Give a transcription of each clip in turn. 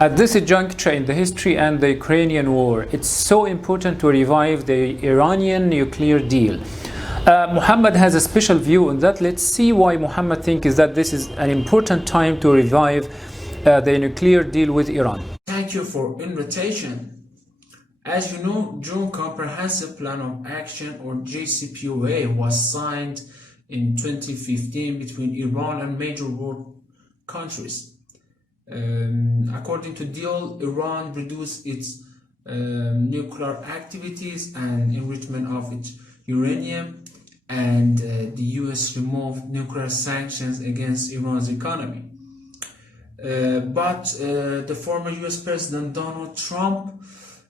At this juncture in the history and the Ukrainian war, it's so important to revive the Iranian nuclear deal. Mohammad has a special view on that. Let's see why Mohammad thinks that this is an important time to revive the nuclear deal with Iran. Thank you for invitation. As you know, Joint Comprehensive Plan of Action, or JCPOA, was signed in 2015 between Iran and major world countries. According to deal, Iran reduced its nuclear activities and enrichment of its uranium, and the US removed nuclear sanctions against Iran's economy. But the former US President Donald Trump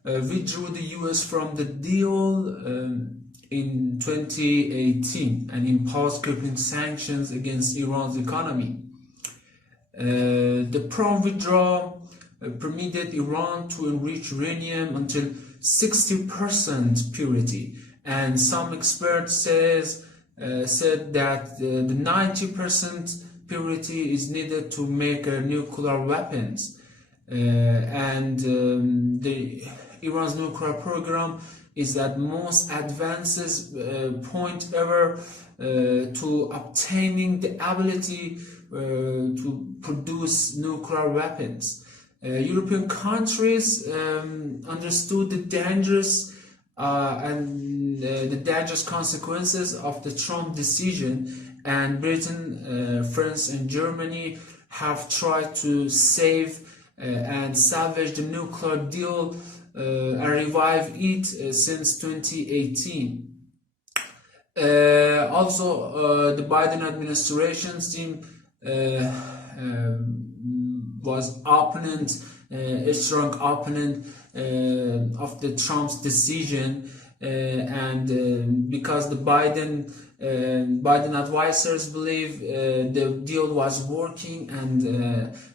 withdrew the US from the deal in 2018 and imposed crippling sanctions against Iran's economy. The prompt withdrawal permitted Iran to enrich uranium until 60% purity, and some experts said that the 90% purity is needed to make nuclear weapons. Iran's nuclear program is at most advanced point ever to obtaining the ability to produce nuclear weapons. European countries understood the dangerous consequences of the Trump decision, and Britain, France, and Germany have tried to save and salvage the nuclear deal and revive it since 2018. Also, the Biden administration's team was a strong opponent of the Trump's decision, and because the Biden advisors believe the deal was working, and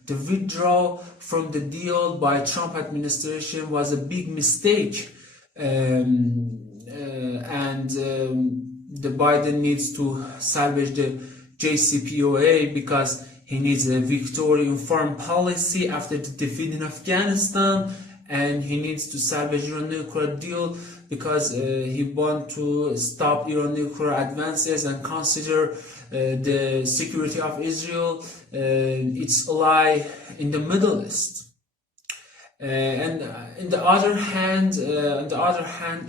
the withdrawal from the deal by Trump administration was a big mistake, the Biden needs to salvage the JCPOA because he needs a victory in foreign policy after the defeat in Afghanistan, and he needs to salvage Iran nuclear deal because he wants to stop Iran nuclear advances and consider the security of Israel its ally in the Middle East. And on the other hand,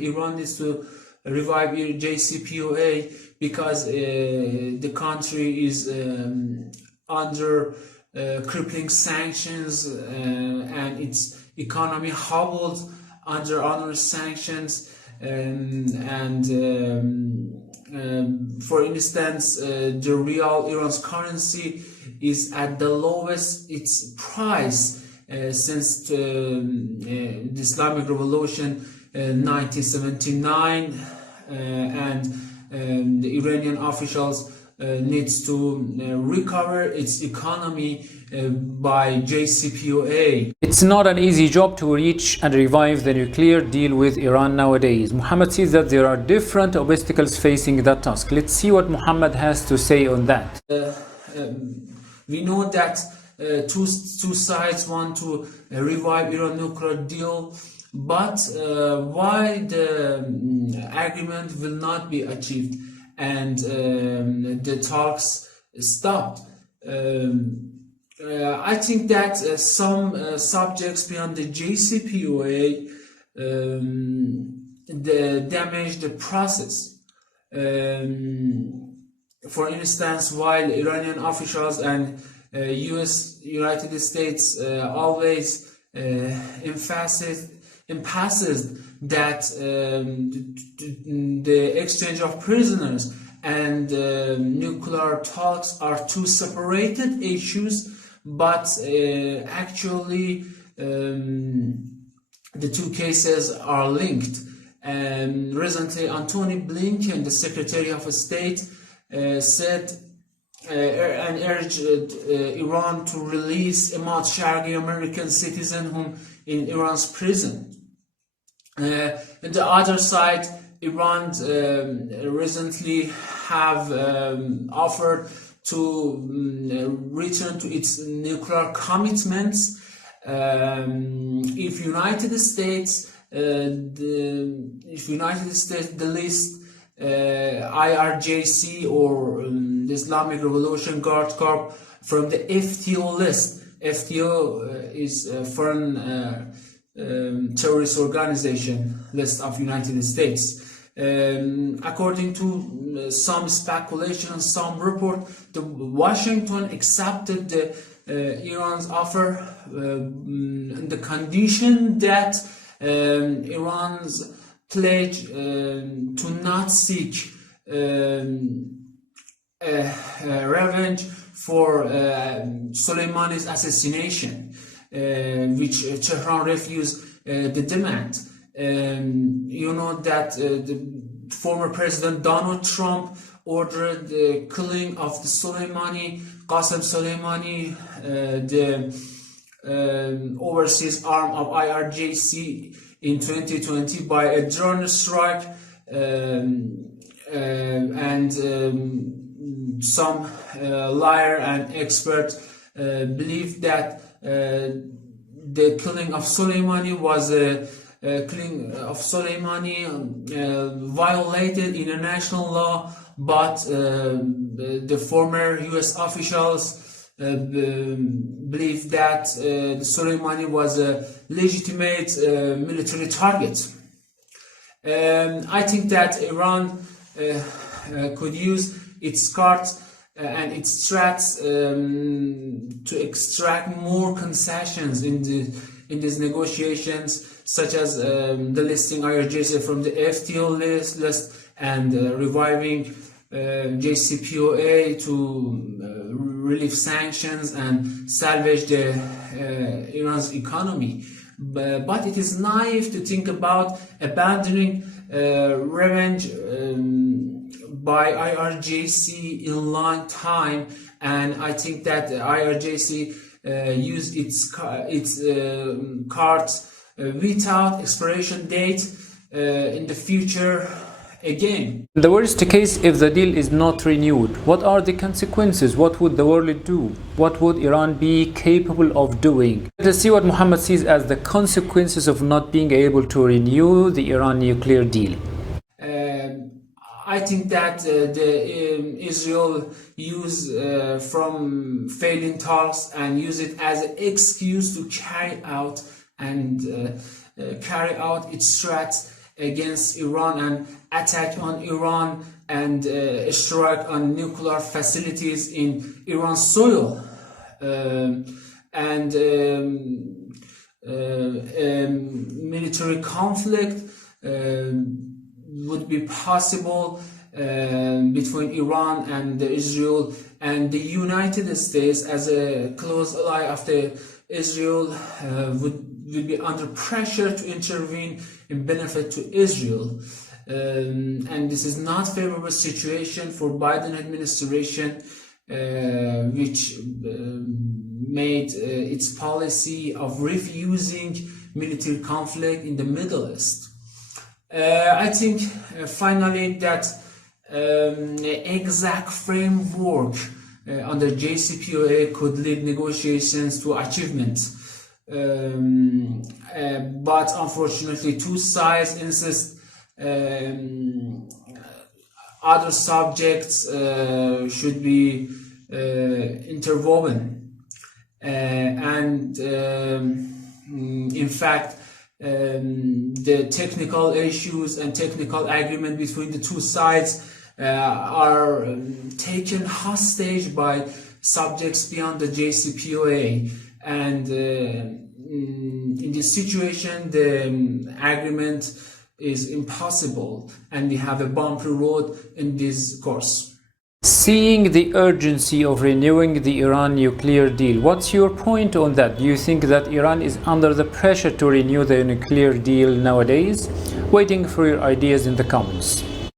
Iran needs to revive JCPOA because the country is under crippling sanctions, and its economy hobbled under sanctions, for instance, the real Iran's currency is at the lowest its price since the Islamic Revolution 1979, and the Iranian officials needs to recover its economy by JCPOA. It's not an easy job to reach and revive the nuclear deal with Iran nowadays. Mohammad says that there are different obstacles facing that task. Let's see what Mohammad has to say on that. We know that two sides want to revive Iran nuclear deal, but why the agreement will not be achieved and the talks stopped? I think that some subjects beyond the JCPOA damage the process. For instance, while Iranian officials and United States always emphasized that the exchange of prisoners and nuclear talks are two separated issues, but actually the two cases are linked. Recently, Antony Blinken, the Secretary of State, said and urged Iran to release Ahmad Shargi, American citizen, whom in Iran's prison. On the other side, Iran recently have offered to return to its nuclear commitments, If United States delist IRGC or the Islamic Revolution Guard Corps from the FTO list. FTO is a foreign terrorist organization list of United States. According to some speculation, some report, the Washington accepted the Iran's offer on the condition that Iran's pledge to not seek revenge for Soleimani's assassination, which Tehran refused the demand. You know that the former President Donald Trump ordered the killing of the Qasem Soleimani, the overseas arm of IRGC, in 2020 by a drone strike, and some liar and expert believe that the killing of Soleimani was violated international law, but the former US officials believe that Soleimani was a legitimate military target. I think that Iran could use its cards and its threats to extract more concessions in these negotiations, such as the listing IRGC from the FTO list and reviving JCPOA to relieve sanctions and salvage Iran's economy. But it is naive to think about abandoning revenge by IRGC in long time, and I think that IRGC used its cards without expiration date in the future again. In the worst case, if the deal is not renewed, what are the consequences? What would the world do? What would Iran be capable of doing? Let's see what Mohammad sees as the consequences of not being able to renew the Iran nuclear deal. I think that Israel use from failing talks and use it as an excuse to carry out its threats against Iran and attack on Iran and strike on nuclear facilities in Iran's soil, and military conflict would be possible between Iran and Israel, and the United States as a close ally of Israel would be under pressure to intervene in benefit to Israel, and this is not favorable situation for Biden administration, which made its policy of refusing military conflict in the Middle East. I think finally that exact framework under JCPOA could lead negotiations to achievement. But unfortunately, two sides insist other subjects should be interwoven, and in fact the technical issues and technical agreement between the two sides are taken hostage by subjects beyond the JCPOA, and in this situation the agreement is impossible, and we have a bumpy road in this course. Seeing the urgency of renewing the Iran nuclear deal, what's your point on that? Do you think that Iran is under the pressure to renew the nuclear deal nowadays? Waiting for your ideas in the comments.